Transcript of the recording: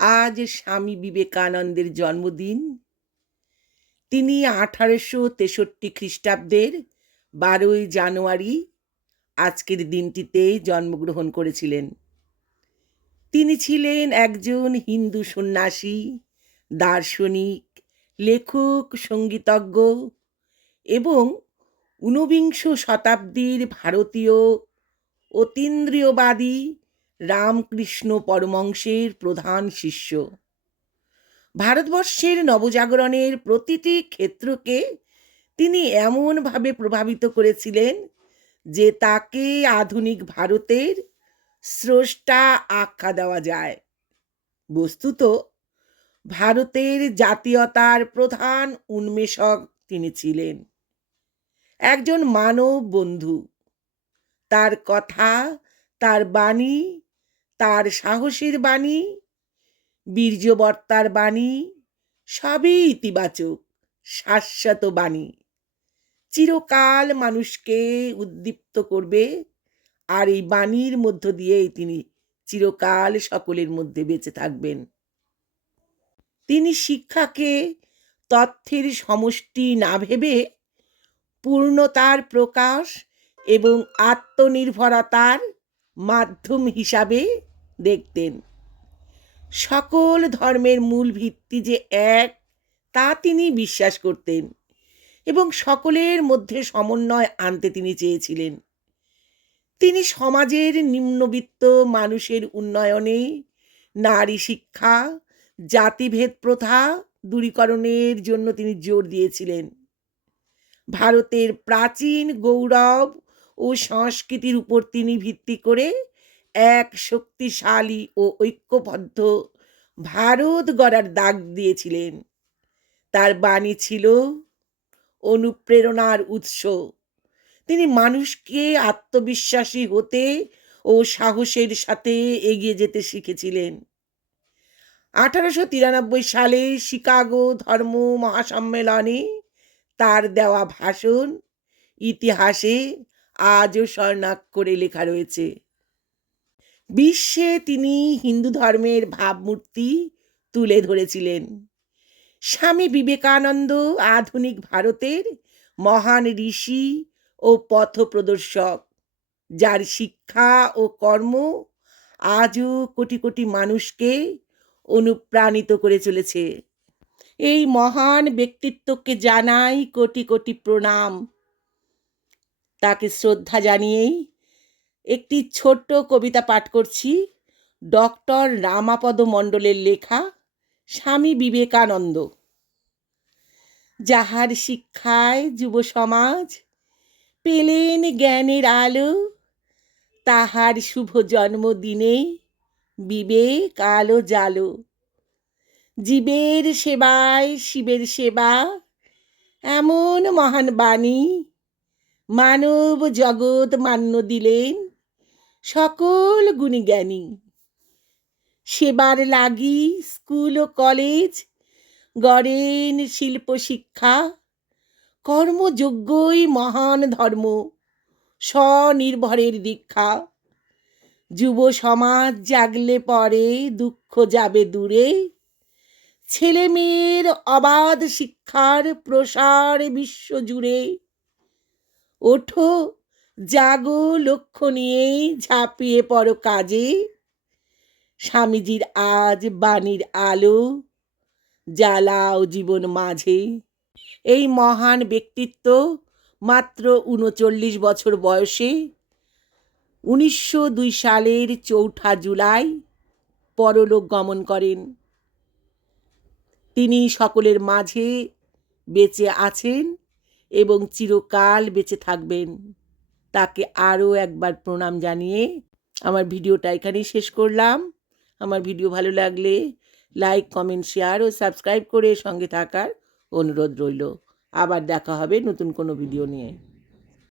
আজ স্বামী বিবেকানন্দের জন্মদিন। তিনি 1863 খ্রিস্টাব্দের 12ই জানুয়ারি আজকের দিনটিতে জন্মগ্রহণ করেছিলেন। তিনি ছিলেন একজন হিন্দু সন্ন্যাসী, দার্শনিক, লেখক, সঙ্গীতজ্ঞ এবং ঊনবিংশ শতাব্দীর ভারতীয় অতীন্দ্রিয়বাদী রামকৃষ্ণ পরমহংসের প্রধান শিষ্য। ভারতবর্ষের নবজাগরণের প্রতিটি ক্ষেত্রকে তিনি এমনভাবে প্রভাবিত করেছিলেন যে তাকে আধুনিক ভারতের স্রষ্টা আখ্যা দেওয়া যায়। বস্তুত ভারতের জাতীয়তার প্রধান উন্মেষক তিনি ছিলেন। একজন মানব বন্ধু। তার কথা, তার বাণী, তার সাহসের বাণী, বীর্যবর্তার বাণী সবই ইতিবাচক, শাশ্বত বাণী। চিরকাল মানুষকে উদ্দীপ্ত করবে, আর এই বাণীর মধ্য দিয়েই তিনি চিরকাল সকলের মধ্যে বেঁচে থাকবেন। তিনি শিক্ষাকে তথ্যের সমষ্টি না ভেবে পূর্ণতার প্রকাশ এবং আত্মনির্ভরতার মাধ্যম হিসাবে দেখতেন। সকল ধর্মের মূল ভিত্তি যে এক, তা তিনি বিশ্বাস করতেন এবং সকলের মধ্যে সমন্বয় আনতে তিনি চেয়েছিলেন। তিনি সমাজের নিম্নবিত্ত মানুষের উন্নয়নে, নারী শিক্ষা, জাতিভেদ প্রথা দূরীকরণের জন্য তিনি জোর দিয়েছিলেন। ভারতের প্রাচীন গৌরব ও সংস্কৃতির উপর তিনি ভিত্তি করে এক শক্তিশালী ও ঐক্যবদ্ধ ভারত গড়ার ডাক দিয়েছিলেন। তার বাণী ছিল অনুপ্রেরণার উৎস। তিনি মানুষকে আত্মবিশ্বাসী হতে ও সাহসের সাথে এগিয়ে যেতে শিখেছিলেন। 1893 সালে শিকাগো ধর্ম মহাসম্মেলনে তার দেওয়া ভাষণ ইতিহাসে আজও স্বর্ণাক্ষরে লেখা রয়েছে। বিশ্বে তিনি হিন্দু ধর্মের ভাবমূর্তি তুলে ধরেছিলেন। স্বামী বিবেকানন্দ আধুনিক ভারতের মহান ঋষি ও পথপ্রদর্শক, যার শিক্ষা ও কর্ম আজও কোটি কোটি মানুষকে অনুপ্রাণিত করে চলেছে। এই মহান ব্যক্তিত্বকে জানাই কোটি কোটি প্রণাম। তাকে শ্রদ্ধা জানিয়েই একটি ছোট্ট কবিতা পাঠ করছি, ডক্টর রামাপদ মণ্ডলের লেখা স্বামী বিবেকানন্দ। যাহার শিক্ষায় যুব সমাজ পেলেন জ্ঞানের আলো, তাহার শুভ জন্মদিনে বিবেক আলো জালো। জীবের সেবায় শিবের সেবা, এমন মহান বাণী মানব জগৎ মান্য দিলেন সকল গুণী জ্ঞানী। সেবার লাগি স্কুল ও কলেজ গড়েন শিল্প শিক্ষা, কর্মযোগ্যই মহান ধর্ম স্বনির্ভরের দীক্ষা। যুব সমাজ জাগলে পরে দুঃখ যাবে দূরে, ছেলে মেয়ের অবাধ শিক্ষার প্রসার বিশ্বজুড়ে। ওঠো জাগো লক্ষ্য নিয়ে ঝাঁপিয়ে পড়ো কাজে, স্বামীজির আজ বাণীর আলো জ্বালাও জীবন মাঝে। এই মহান ব্যক্তিত্ব মাত্র 39 বছর বয়সে 1902 সালের 4 জুলাই পরলোক গমন করেন। তিনি সকলের মাঝে বেঁচে আছেন এবং চিরকাল বেঁচে থাকবেন। তাকে আরও একবার প্রণাম জানিয়ে আমার ভিডিওটা এখানেই শেষ করলাম। আমার ভিডিও ভালো লাগলে লাইক, কমেন্ট, শেয়ার ও সাবস্ক্রাইব করে সঙ্গে থাকার অনুরোধ রইল। আবার দেখা হবে নতুন কোনো ভিডিও নিয়ে।